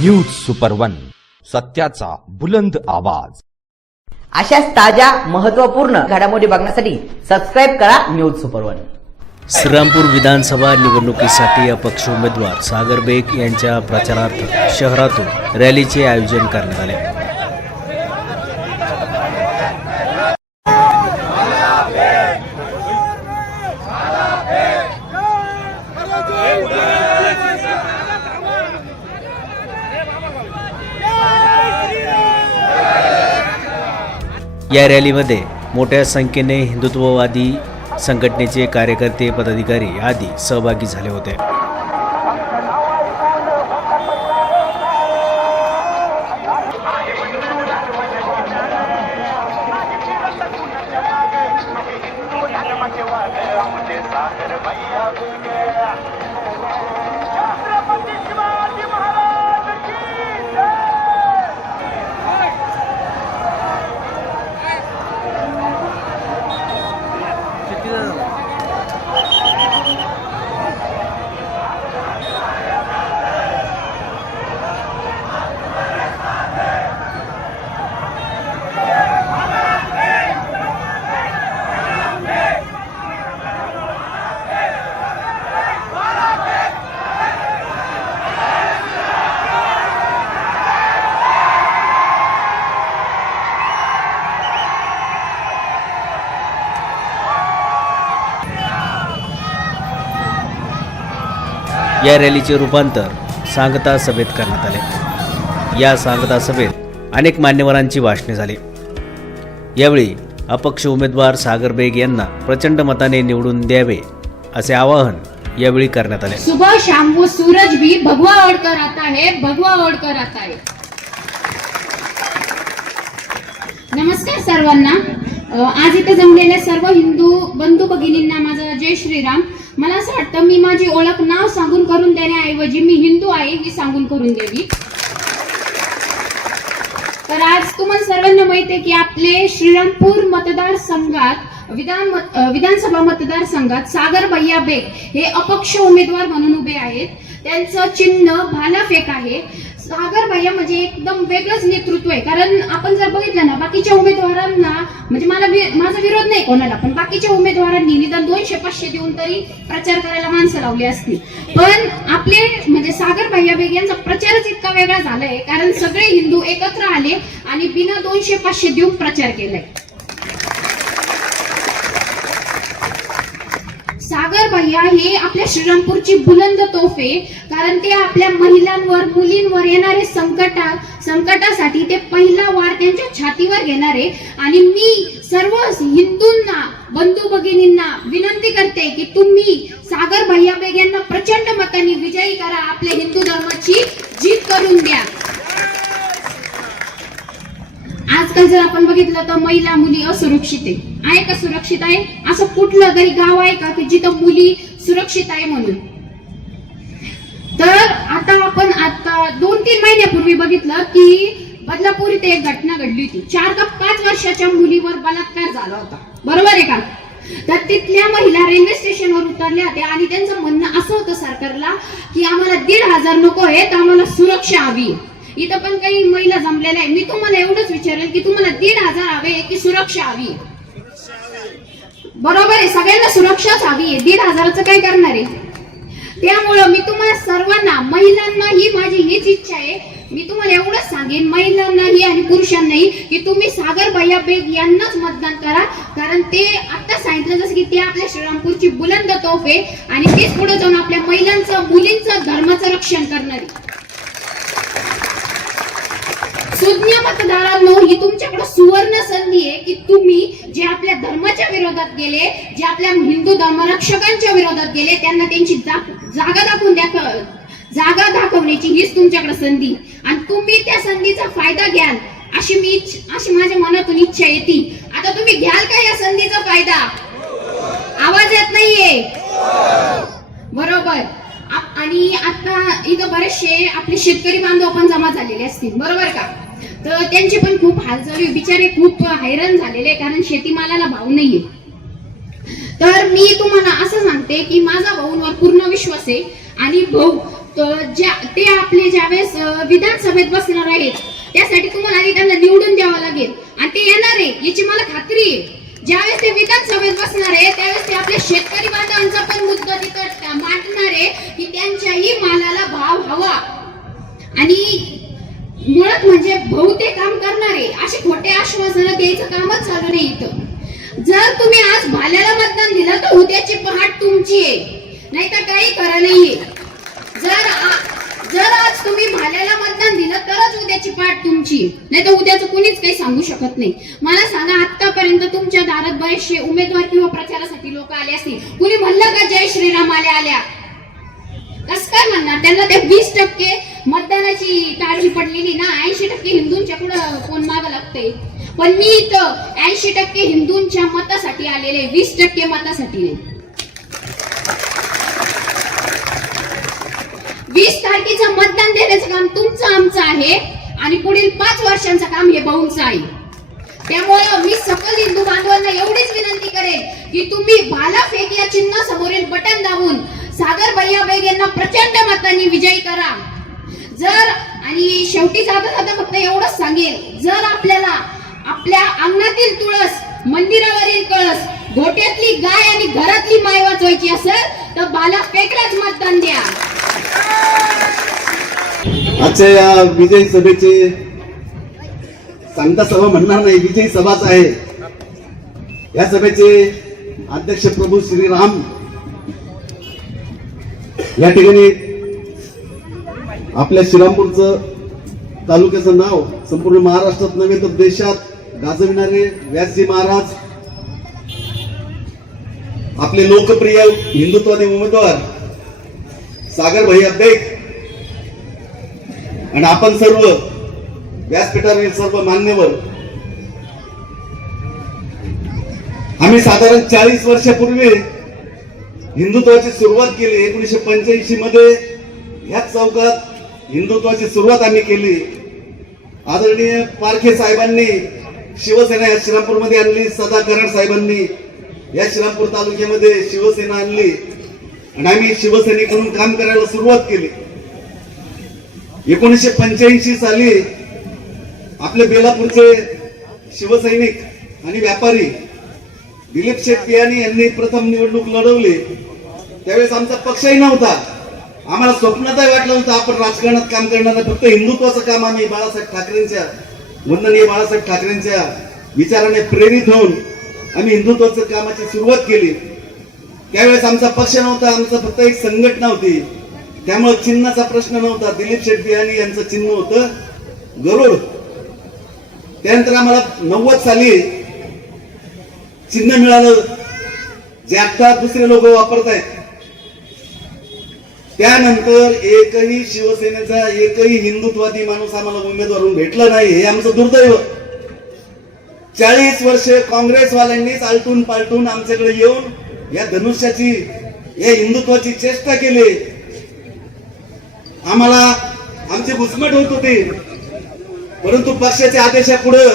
News super one सत्याचा बुलंद आवाज. अशाच ताज्या महत्त्वपूर्ण घडामोडी बघण्यासाठी सबस्क्राईब करा न्यूज सुपर वन श्रीरामपूर विधानसभा निवडणुकीसाठी अपक्ष उमेदवार सागर बेग यांच्या प्रचारार्थ शहरातून रॅलीचे आयोजन करण्यात आले. या रॅलीमध्ये मोठ्या संख्येने हिंदुत्ववादी संघटनेचे कार्यकर्ते पदाधिकारी आदी सहभागी झाले होते. या रॅलीचे रूपांतर सांगता सभेत करण्यात आले. या सांगता सभेत अनेक मान्यवरांची भाषणे झाली. यावेळी अपक्ष उमेदवार सागर बेग यांना प्रचंड मताने निवडून द्यावे असे आवाहन यावेळी करण्यात आले. सुबह शाम वो सूरज भी भगवा ओढ़कर आता है भगवा ओढ़कर आता है। नमस्कार सर्वांना. आज इथे जमलेल्या सर्व हिंदू बंधू भगिनींना माझा जय श्रीराम. मला असं वाटतं मी माझी ओळख नाव सांगून करून देण्याऐवजी मी हिंदू आहे ही सांगून करून द्यावी तर आज तुम्हाला सर्वांना माहिती आहे की आपले श्रीरामपूर मतदारसंघात विधान मत- विधानसभा मतदारसंघात सागर भैया बेग हे अपक्ष उमेदवार म्हणून उभे आहेत. त्यांचं चिन्ह भालाफेक आहे. सागर भैया म्हणजे एकदम वेगळंच नेतृत्व आहे. कारण आपण जर बघितलं ना बाकीच्या उमेदवारांना म्हणजे मला वि- माझा विरोध नाही कोणाला पण बाकीच्या उमेदवारांनी निदान दोनशे पाचशे देऊन तरी प्रचार करायला माणसं लावली असती. पण आपले म्हणजे सागर भैया बेग यांचा प्रचारच इतका वेगळा झालाय कारण सगळे हिंदू एकत्र आले आणि बिना दोनशे पाचशे देऊन प्रचार केलाय. सागर हे आपल्या श्रीरामपूरची बुलंद तोफे कारण ते आपल्या महिलांवर मुलींवर येणारे संकटा संकटासाठी ते पहिला वार त्यांच्या छातीवर घेणारे आणि मी सर्व हिंदूंना बंधू भगिनींना विनंती करते की तुम्ही सागर भैया बेग यांना प्रचंड मतांनी विजयी करा. आपल्या हिंदू धर्माची जीत करून द्या. आजकाल जर आपण बघितलं तर महिला मुली असुरक्षित आहे. आहे का सुरक्षित आहे? असं कुठलं तरी गाव आहे का की जिथं मुली सुरक्षित आहे म्हणून? तर आता आपण आता दोन तीन महिन्यापूर्वी बघितलं की बदलापूर इथे एक घटना घडली होती. चार का पाच वर्षाच्या मुलीवर बलात्कार झाला होता. बरोबर आहे का? तर तिथल्या महिला रेल्वे स्टेशनवर उतरल्या होत्या आणि त्यांचं म्हणणं असं होतं सरकारला की आम्हाला दीड हजार नको आहे तर आम्हाला सुरक्षा हवी आहे. इथं पण काही महिला जमलेल्या नाही. मी तुम्हाला एवढंच विचारेल की तुम्हाला दीड हजार हवे की सुरक्षा हवी? आहे? बरोबर आहे सगळ्यांना सुरक्षाच हवी आहे. दीड हजाराचं काय करणार आहे? त्यामुळं मी तुम्हाला सर्वांना महिलांना ही माझी हीच इच्छा आहे. मी तुम्हाला एवढंच सांगेन महिलांनाही आणि पुरुषांनाही की तुम्ही सागर भैया बेग यांनाच मतदान करा. कारण ते आता सांगितलं जसं की ते आपल्या श्रीरामपूरची बुलंद तोफ आहे आणि तेच पुढे जाऊन आपल्या महिलांचं मुलींचं धर्माचं रक्षण करणारी सुज्ञ मतदारांनो ही तुमच्याकडे सुवर्ण संधी आहे की तुम्ही जे आपल्या धर्माच्या विरोधात गेले जे आपल्या हिंदू धर्मरक्षकांच्या विरोधात गेले त्यांना त्यांची जागा दाखवून द्या जागा दाखवण्याची हीच तुमच्याकडे संधी. आणि तुम्ही त्या संधीचा फायदा घ्याल अशी मी अशी माझ्या मनातून इच्छा येते आता तुम्ही घ्याल का या संधीचा फायदा? आवाज येत नाहीये. बरोबर. आणि आता इथं बरेचसे आपले शेतकरी बांधव पण जमा झालेले असतील. बरोबर का? तर त्यांचे पण खूप हाल चालू बिचारे खूप हैराण झालेले आहे, कारण शेतीमालाला भाव नाहीये. तर मी तुम्हाला असं सांगते की माझा भाऊंवर पूर्ण विश्वास आहे आणि भाऊ ज्या ते आपले ज्यावेळेस विधानसभेत बसणार आहेत त्यासाठी तुम्हाला आधी त्यांना निवडून द्यावं लागेल. आणि ते येणार आहे याची मला खात्री आहे. ज्यावेळेस ते विधानसभेत बसणार आहे त्यावेळेस ते आपल्या शेतकरी बांधवांचा पण मुद्दा तिथं मांडणार आहे की त्यांच्याही मालाला भाव हवा. आणि मुळात म्हणजे बहुतेक काम करणारे असे खोटे आश्वासनं द्यायचं कामच चालू नाही इथं. जर तुम्ही आज भाल्याला मतदान दिलं तर उद्याची पहाट तुमची आहे. नाही तर काही खरं नाहीये. जर जर आज तुम्ही भाल्याला मतदान दिलं तरच उद्याची पाठ तुमची नाही तर उद्याचं कुणीच काही सांगू शकत नाही. मला सांगा आतापर्यंत तुमच्या दारात बरेचसे उमेदवार किंवा प्रचारासाठी लोक आले असतील. कुणी म्हणलं का जय श्रीराम आल्या आल्या? कस काय म्हणणार? त्यांना ते वीस टक्के मतदानाची काळजी पडलेली ना. ऐंशी टक्के हिंदूंच्या पुढं कोण माग लागतंय? पण मी इथं ऐंशी टक्के हिंदूंच्या मतासाठी आलेले वीस टक्के मतासाठी नाही वीस तारखेचं मतदान देण्याचं काम तुमचं आमचं आहे. आणि पुढील पाच वर्षांचं काम हे भाऊंचं आहे. त्यामुळे मी सकल हिंदू बांधवांना एवढीच विनंती करेन की तुम्ही भाला फेक या चिन्ह समोरील बटन दाबून सागर भैया बेग यांना प्रचंड मतांनी विजयी करा. जर आणि शेवटी जाता जाता फक्त एवढंच सांगेल जर आपल्याला आपल्या अंगणातील तुळस मंदिरावरील कळस गोट्यातली गाय आणि घरातली माय वाचवायची असेल तर बाला फेकलाच मतदान द्या. आजच्या या विजय सभेचे सांगता सभा म्हणणार नाही विजयी सभाच आहे. या सभेचे अध्यक्ष प्रभू श्रीराम या ठिकाणी आपल्या श्रीरामपूरचं तालुक्याचं नाव संपूर्ण महाराष्ट्रात नव्हे तर देशात गाजविणारे व्यासजी महाराज आपले लोकप्रिय हिंदुत्वादी उमेदवार सागर भैया बेग आणि आपण सर्व व्यासपीठावरील सर्व मान्यवर. आम्ही साधारण चाळीस वर्षापूर्वी हिंदुत्वाची सुरुवात केली एकोणीसशे पंच्याऐंशी मध्ये. ह्याच चौकात हिंदुत्वाची सुरुवात आम्ही केली. आदरणीय पारखे साहेबांनी शिवसेना या श्रीरामपूरमध्ये आणली सदा कराड साहेबांनी. या श्रीरामपूर तालुक्यामध्ये शिवसेना आणली. आणि आम्ही शिवसैनिक म्हणून काम करायला सुरुवात केली. एकोणीसशे पंच्याऐंशी साली आपले बेलापूरचे शिवसैनिक आणि व्यापारी दिलीप शेट्टी यांनी प्रथम निवडणूक लढवली. त्यावेळेस आमचा पक्षही नव्हता. आम्हाला स्वप्नातही वाटलं होतं आपण राजकारणात काम करणार नाही. फक्त हिंदुत्वाचं काम आम्ही बाळासाहेब ठाकरेंच्या वंदनीय बाळासाहेब ठाकरेंच्या विचाराने प्रेरित होऊन आम्ही हिंदुत्वाचं कामाची सुरुवात केली. त्यावेळेस आमचा पक्ष नव्हता आमचा फक्त एक संघटना होती. त्यामुळे चिन्हाचा प्रश्न नव्हता. दिलीप शेठ बियाणी यांचं चिन्ह होतं गरुड. त्यानंतर आम्हाला नव्वद साली चिन्ह मिळालं. जे आता दुसरे लोक वापरत आहेत त्यानंतर एकही शिवसेनेचा एकही हिंदुत्वादी माणूस आम्हाला उमेदवारून भेटला नाही हे आमचं दुर्दैव. चाळीस वर्षे काँग्रेसवाल्यांनीच आलटून पालटून आमच्याकडे येऊन या धनुष्याची या हिंदुत्वाची चेष्टा केली. आम्हाला आमची घुसमट होत होते. परंतु पक्षाच्या आदेशापुढं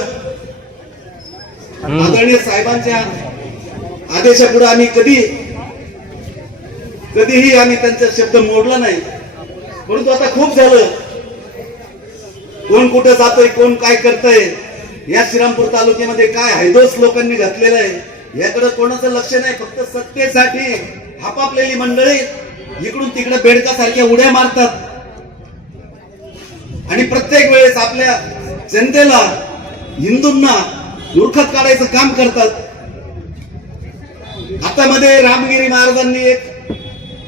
आदरणीय साहेबांच्या आदेशापुढे आम्ही कधी कधीही आम्ही त्यांचा शब्द मोडला नाही. परंतु आता खूप झालं. कोण कुठं जातोय कोण काय करतय या श्रीरामपूर तालुक्यामध्ये काय हैदोस लोकांनी घातलेलं आहे याकडे कोणाचं लक्ष नाही फक्त सत्तेसाठी हापापलेली मंडळी इकडून तिकडे बेडकासारख्या उड्या मारतात. आणि प्रत्येक वेळेस आपल्या जनतेला हिंदूंना मूर्खत काढायचं काम करतात. आता मध्ये रामगिरी महाराजांनी एक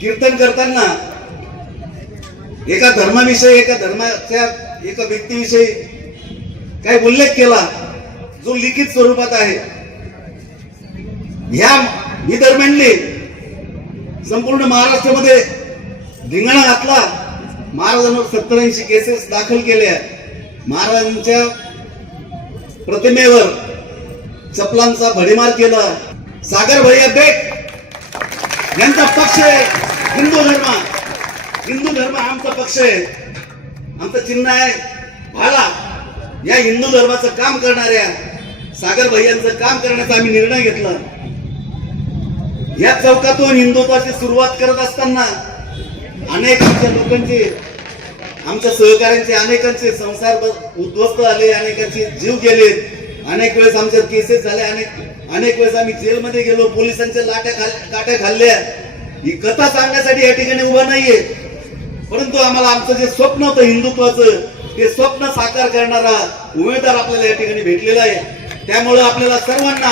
कीर्तन करताना एका धर्माविषयी एका धर्माच्या एका व्यक्तीविषयी काही उल्लेख केला जो लिखित स्वरूपात आहे. ह्या दरम्यानने संपूर्ण महाराष्ट्रामध्ये धिंगाणा घातला. महाराजांवर सत्तर ऐंशी केसेस दाखल केल्या. महाराजांच्या प्रतिमेवर चपलांचा भडीमार केला. सागर भैया बेग यांचा पक्ष आहे. हिंदू धर्म. हिंदू धर्म हा आमचा पक्ष आहे. आमचं चिन्ह आहे. भाला या हिंदू धर्माचं काम करणाऱ्या सागर भैयांचं काम करण्याचा आम्ही निर्णय घेतला. या चौकातून हिंदुत्वाची सुरुवात करत असताना अनेक आमच्या लोकांचे आमच्या सहकाऱ्यांचे अनेकांचे संसार उद्ध्वस्त झाले अनेकांचे जीव गेले. अनेक वेळेस आमच्या केसेस झाल्या अनेक अनेक वेळेस आम्ही जेलमध्ये गेलो पोलिसांच्या लाट्या काट्या खाल्ल्या. ही कथा सांगण्यासाठी या ठिकाणी उभा नाहीये. परंतु आम्हाला आमचं जे स्वप्न होतं हिंदुत्वाचं ते स्वप्न साकार करणारा उमेदवार आपल्याला या ठिकाणी भेटलेला आहे. त्यामुळं आपल्याला सर्वांना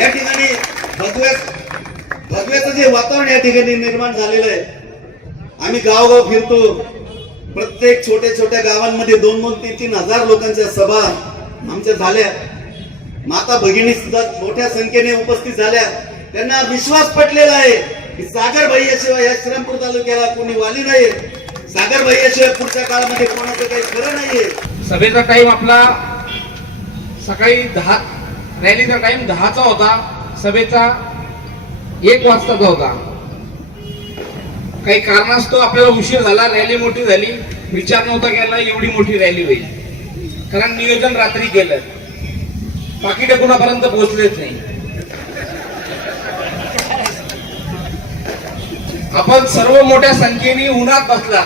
या ठिकाणी भगव्या भगव्याचं जे वातावरण या ठिकाणी निर्माण झालेलं आहे. आम्ही गावगाव फिरतो. प्रत्येक छोट्या छोट्या गावांमध्ये दोन दोन तीन तीन हजार लोकांच्या सभा आमच्या झाल्या. माता भगिनी सुद्धा मोठ्या संख्येने उपस्थित झाल्या. त्यांना विश्वास पटलेला आहे की सागर भैयाशिवाय या श्रीरामपूर तालुक्याला कोणी वाली नाहीये. सागर भैयाशिवाय पुढच्या काळामध्ये कोणाचं काही खरं नाहीये. सभेचा टाइम आपला सकाळी दहा रॅलीचा टाइम दहाचा होता. सभेचा एक वाजताचा होता. काही कारणास्तव आपल्याला उशीर झाला. रॅली मोठी झाली. विचार नव्हता केला. एवढी मोठी रॅली होईल. कारण नियोजन रात्री केलं पाकिटे कुणापर्यंत पोहोचलेच नाही. आपण सर्व मोठ्या संख्येने उन्हात बसला.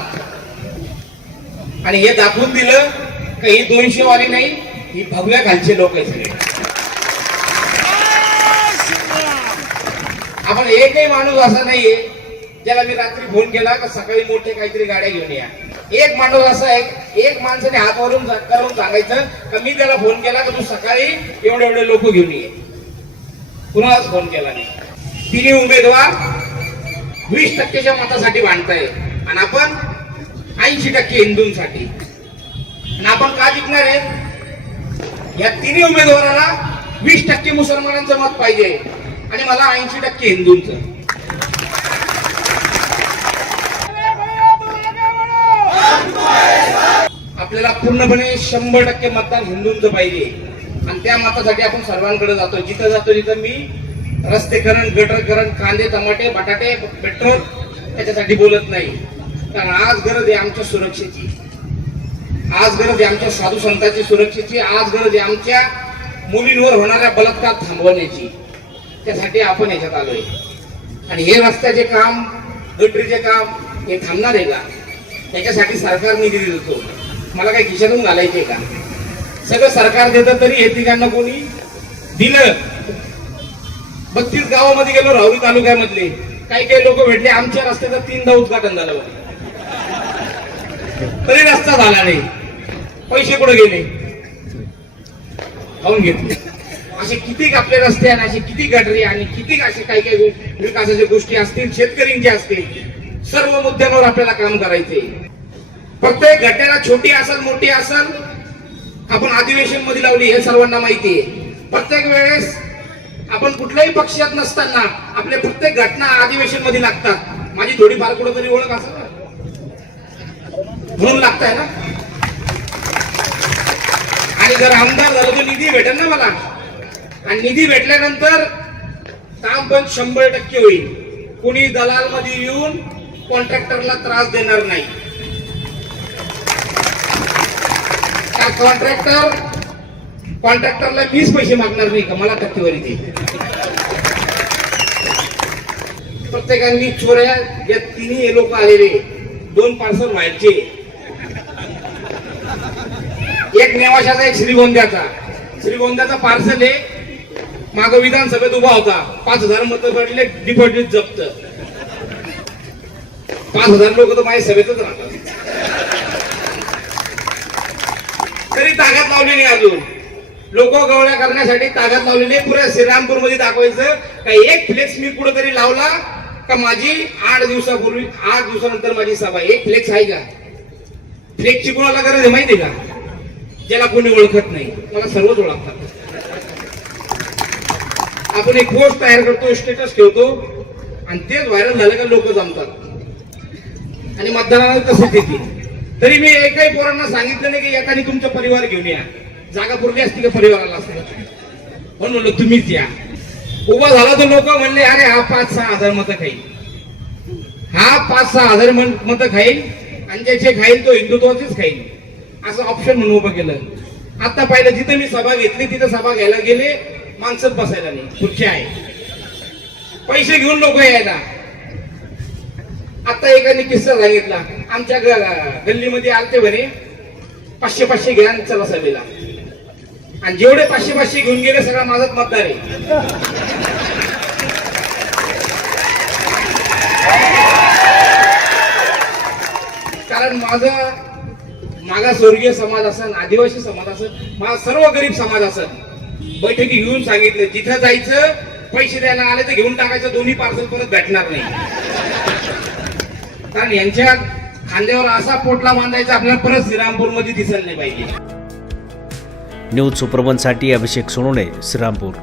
आणि हे दाखवून दिलं का ही दोनशे वाली नाही ही भगव्या घालचे लोक आहेत सगळे. आपण एकही माणूस असा नाहीये ज्याला मी रात्री फोन केला का सकाळी मोठे काहीतरी गाड्या घेऊन या. एक माणूस असा आहे एक माणसाने हात वरून करून सांगायचं का मी त्याला फोन केला का तू सकाळी एवढे एवढे लोक घेऊन ये. कुणालाच फोन केला नाही. तिन्ही उमेदवार वीस टक्केच्या मतासाठी मांडताय आणि आपण ऐंशी टक्के हिंदूंसाठी. आणि आपण का जिंकणार आहे? या तिन्ही उमेदवाराला वीस टक्के मुसलमानांचं मत पाहिजे. आणि मला ऐंशी टक्के हिंदूंचं. आपल्याला पूर्णपणे शंभर टक्के मतदान हिंदूंचं पाहिजे. आणि त्या मतासाठी आपण सर्वांकडे जातो जिथं जातो तिथं मी रस्तेकरण गटरकरण कांदे टमाटे बटाटे पेट्रोल त्याच्यासाठी बोलत नाही. कारण आज गरज आहे आमच्या सुरक्षेची. आज गरज आहे आमच्या साधू संतांची सुरक्षेची. आज गरज आहे आमच्या मुलींवर होणाऱ्या बलात्कार थांबवण्याची. त्यासाठी आपण याच्यात आलोय. आणि हे रस्त्याचे काम गटरीचे काम हे थांबणार आहे का? त्याच्यासाठी सरकार निधी देतो. मला काही खिशातून घालायचे का? सगळं सरकार देतं तरी हे ठिकाण कोणी दिलं. बत्तीस गावामध्ये गेलो राहुरी तालुक्यामधले. काही काही लोक भेटले आमच्या रस्त्याचं तीनदा उद्घाटन झालं तरी रस्ता झाला नाही. पैसे कुठे गेले? खाऊन घेतले. असे किती आपले रस्ते आणि असे किती गटरी आणि किती असे काही काही विकासाच्या गोष्टी असतील शेतकऱ्यांच्या असतील सर्व मुद्द्यांवर आपल्याला काम करायचे. प्रत्येक घटनेला छोटी असेल मोठी असेल आपण अधिवेशनमध्ये लावली हे सर्वांना माहिती आहे. प्रत्येक वेळेस आपण कुठल्याही पक्षात नसताना आपल्या प्रत्येक घटना अधिवेशनमध्ये लागतात. माझी थोडीफार कुठेतरी ओळख असेल म्हणून लागताय ना? आणि जर आमदार झालं तर निधी भेटेल ना मला? आणि निधी भेटल्यानंतर काम पण शंभर टक्के होईल. कुणी दलाल मध्ये येऊन कॉन्ट्रॅक्टरला त्रास देणार नाही. कॉन्ट्रॅक्टर कॉन्ट्रॅक्टरला मीच पैसे मागणार नाही का? मला टक्केवारी दे. प्रत्येकांनी चोऱ्या या तिन्ही लोक आलेले. दोन पार्सल व्हायचे. एक नेवाशाचा एक श्रीगोंद्याचा. श्रीगोंद्याचा पार्सल आहे माग विधानसभेत उभा होता. पाच हजार मत पडले डिपॉझिट जप्त. पाच हजार लोक तर माझ्या सभेतच राहतात. तरी ताकद लावली नाही अजून. लोक गवळ्या करण्यासाठी ताकद लावलेली पुऱ्या श्रीरामपूरमध्ये दाखवायचं. का एक फ्लेक्स मी कुठेतरी लावला का माझी आठ दिवसापूर्वी आठ दिवसानंतर माझी सभा. एक फ्लेक्स आहे का? फ्लेक्सची कोणाला गरज आहे माहिती आहे का? ज्याला कोणी ओळखत नाही. मला सर्वच ओळखतात. आपण एक पोस्ट तयार करतो स्टेटस ठेवतो आणि तेच व्हायरल झालं का लोक जमतात. आणि मतदानाला कसं येतील. तरी मी एकही पोरांना सांगितलं नाही की येताना तुमचा परिवार घेऊन या. जागा पुरली असती का परिवाराला असते म्हणून? म्हणलं तुम्हीच या. उभा झाला तर लोक म्हणले अरे हा पाच सहा हजार मतं खाईल हा पाच सहा हजार मतं खाईल आणि ज्याचे खाईल तो हिंदुत्वाचेच खाईल असं ऑप्शन म्हणून उभं केलं. आता पाहिलं जिथे मी सभा घेतली तिथे सभा घ्यायला गेले माणसंच बसायला नाही. खुर्ची आहे. पैसे घेऊन लोक यायला. आता एकाने किस्सा सांगितला. आमच्या गल्लीमध्ये आलते म्हणे पाचशे पाचशे घ्या आणि चला सभेला. आणि जेवढे पाचशे पाचशे घेऊन गेले सगळा माझाच मतदार आहे. कारण माझा मागासवर्गीय समाज असन आदिवासी समाज असन माझा सर्व गरीब समाज असन बैठकी घेऊन सांगितलं जिथं जायचं पैसे द्यायला आले तर घेऊन टाकायचं दोन्ही पार्सल परत भेटणार नाही. कारण यांच्या खांद्यावर असा पोटला बांधायचा आपल्याला परत श्रीरामपूरमध्ये दिसायला नाही पाहिजे. न्यूज सुप्रबनसाठी अभिषेक सोनवणे श्रीरामपूर.